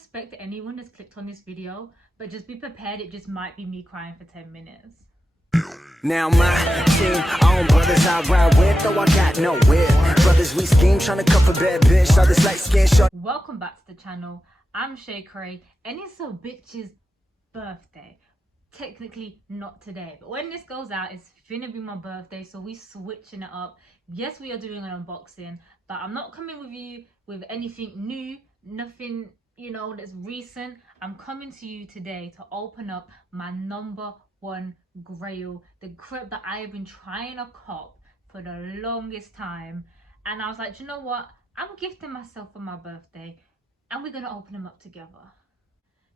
disrespect anyone that's clicked on this video, but just be prepared, it just might be me crying for 10 minutes. Now my team on brothers I ride with, though I got nowhere. Brothers we scheme, trying to cuff a bad bitch. All this light skin short. Welcome back to the channel. I'm Shay Cray, and it's a bitch's birthday. Technically not today, but when this goes out, it's finna be my birthday, so we switching it up. Yes, we are doing an unboxing, but I'm not coming with you with anything new, nothing, you know, that's recent. I'm coming to you today to open up my number one grail, the crep that I have been trying to cop for the longest time. And I was like, you know what, I'm gifting myself for my birthday and we're gonna open them up together.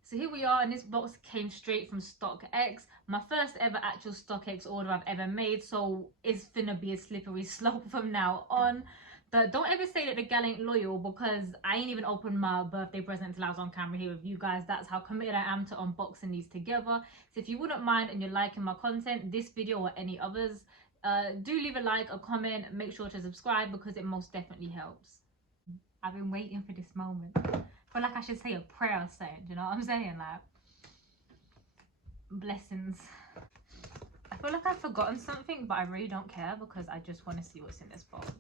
So here we are, and this box came straight from StockX, my first ever actual StockX order I've ever made, so it's finna be a slippery slope from now on. But don't ever say that the gal ain't loyal, because I ain't even opened my birthday present until I was on camera here with you guys. That's how committed I am to unboxing these together. So if you wouldn't mind and you're liking my content, this video or any others, do leave a like, a comment, make sure to subscribe, because it most definitely helps. I've been waiting for this moment. I feel like I should say a prayer or something, do you know what I'm saying? Like, blessings. I feel like I've forgotten something, but I really don't care because I just want to see what's in this box.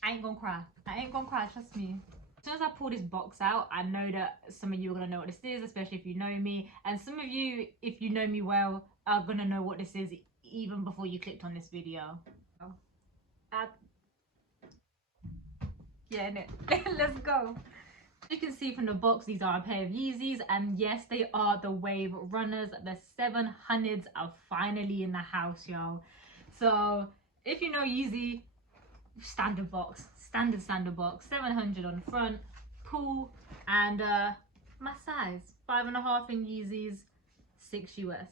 I ain't gonna cry. I ain't gonna cry, trust me. As soon as I pull this box out, I know that some of you are gonna know what this is, especially if you know me. And some of you, if you know me well, are gonna know what this is even before you clicked on this video. Yeah, let's go. You can see from the box, these are a pair of Yeezys, and yes, they are the Wave Runners. The 700s are finally in the house, y'all. So if you know Yeezy, standard box, standard box, 700 on the front, cool. And my size, 5.5 in Yeezys, 6 US.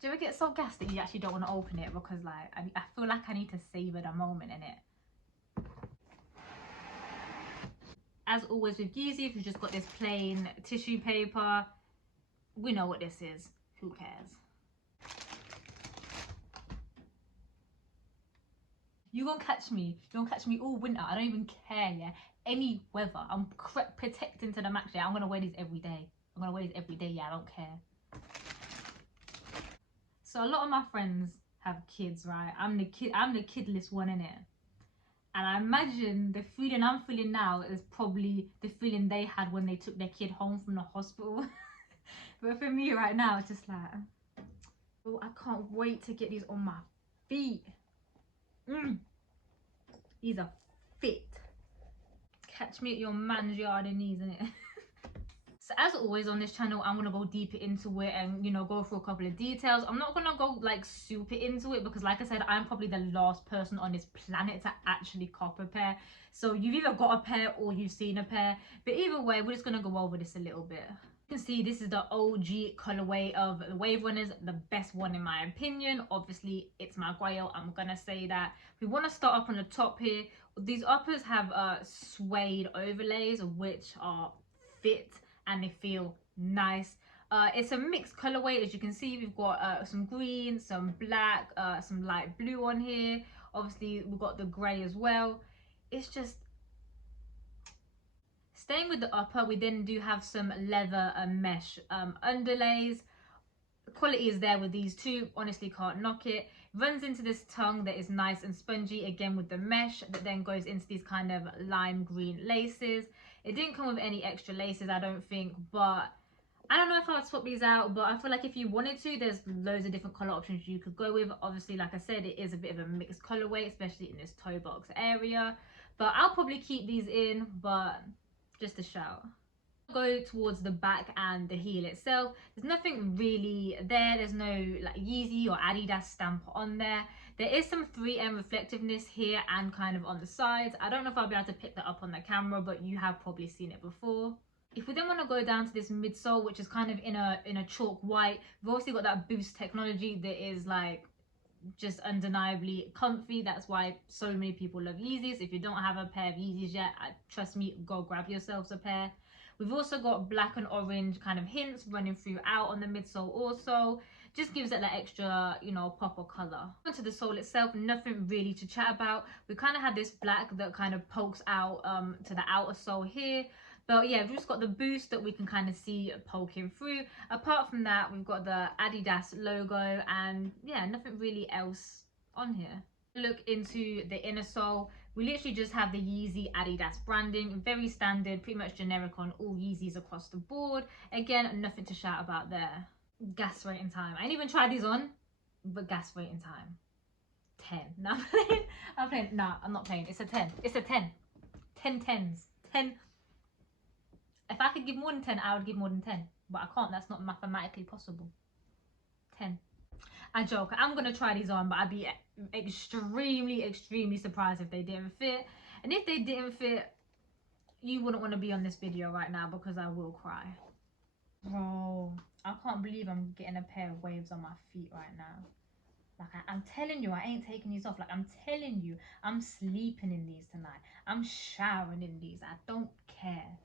Do you ever get so gassed that you actually don't want to open it because, like, I feel like I need to savor the moment in it? As always with Yeezy, we've just got this plain tissue paper. We know what this is. Who cares? You're gonna catch me. You're gonna catch me all winter. I don't even care, yeah? Any weather. I'm protecting to the max, yeah? I'm gonna wear these every day. I'm gonna wear these every day, yeah? I don't care. So a lot of my friends have kids, right? I'm the kidless one, innit? And I imagine the feeling I'm feeling now is probably the feeling they had when they took their kid home from the hospital. But for me right now, it's just like, oh, I can't wait to get these on my feet. These are fit. Catch me at your man's yard in these, innit? So as always on this channel, I'm gonna go deeper into it and, you know, go through a couple of details. I'm not gonna go like super into it because, like I said, I'm probably the last person on this planet to actually cop a pair. So you've either got a pair or you've seen a pair, but either way, we're just gonna go over this a little bit. You can see this is the OG colorway of the Wave Runners, the best one in my opinion. Obviously it's my grail, I'm gonna say that. We want to start up on the top here. These uppers have suede overlays which are fit and they feel nice. It's a mixed colorway. As you can see, we've got some green, some black, some light blue on here. Obviously we've got the gray as well. It's just staying with the upper. We then do have some leather and mesh underlays. The quality is there with these two, honestly can't knock it. Runs into this tongue that is nice and spongy, again with the mesh that then goes into these kind of lime green laces. It didn't come with any extra laces, I don't think, but I don't know if I'd swap these out. But I feel like if you wanted to, there's loads of different color options you could go with. Obviously, like I said, it is a bit of a mixed colorway, especially in this toe box area, but I'll probably keep these in, but just a shout. Go towards the back and the heel itself, there's nothing really there. There's no like Yeezy or Adidas stamp on there. There is some 3M reflectiveness here and kind of on the sides. I don't know if I'll be able to pick that up on the camera, but you have probably seen it before. If we then want to go down to this midsole, which is kind of in a chalk white, we've obviously got that boost technology that is like just undeniably comfy. That's why so many people love Yeezys. If you don't have a pair of Yeezys yet, trust me, go grab yourselves a pair. We've also got black and orange kind of hints running throughout on the midsole also. just gives it that extra, you know, pop of color. Onto the sole itself, nothing really to chat about. We kind of had this black that kind of pokes out to the outer sole here. But yeah, we've just got the boost that we can kind of see poking through. Apart from that, we've got the Adidas logo, and yeah, nothing really else on here. Look into the inner sole. We literally just have the Yeezy Adidas branding, very standard, pretty much generic on all Yeezys across the board. Again, nothing to shout about there. Gas rating time. I didn't even try these on, but gas rating time. 10. No, I'm playing. I'm playing. Nah, I'm not playing. It's a 10. It's a 10. 10 tens. 10. If I could give more than 10, I would give more than 10. But I can't. That's not mathematically possible. 10. I joke. I'm going to try these on, but I'd be extremely surprised if they didn't fit. And if they didn't fit, you wouldn't want to be on this video right now because I will cry. Bro, I can't believe I'm getting a pair of waves on my feet right now. Like, I'm telling you, I ain't taking these off. Like, I'm telling you, I'm sleeping in these tonight. I'm showering in these. I don't care.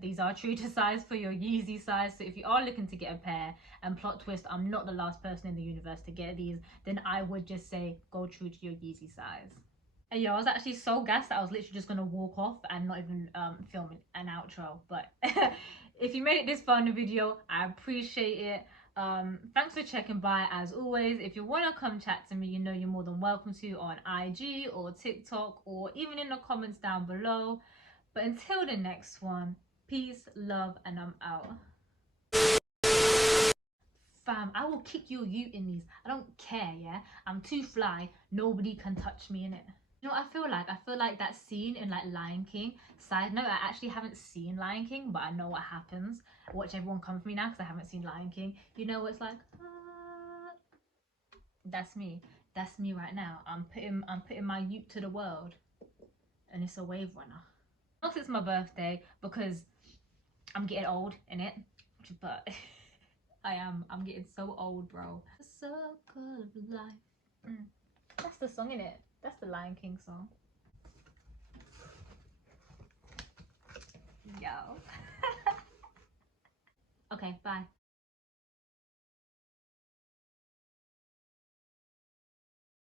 These are true to size for your Yeezy size. So if you are looking to get a pair, and plot twist, I'm not the last person in the universe to get these, then I would just say go true to your Yeezy size. And yo, I was actually so gassed that I was literally just gonna walk off and not even film an outro. But if you made it this far in the video, I appreciate it. Thanks for checking by as always. If you want to come chat to me, you know you're more than welcome to on IG or TikTok or even in the comments down below. But until the next one, peace, love, and I'm out. Fam, I will kick you in these. I don't care, yeah? I'm too fly. Nobody can touch me in it. You know what I feel like? I feel like that scene in like Lion King. Side note, I actually haven't seen Lion King, but I know what happens. Watch everyone come for me now because I haven't seen Lion King. You know what it's like? That's me. That's me right now. I'm putting my youth to the world. And it's a wave runner. Not it's my birthday because I'm getting old in it. But I'm getting so old, bro. The circle of life. That's the song, innit? That's the Lion King song. Yo. Okay, bye.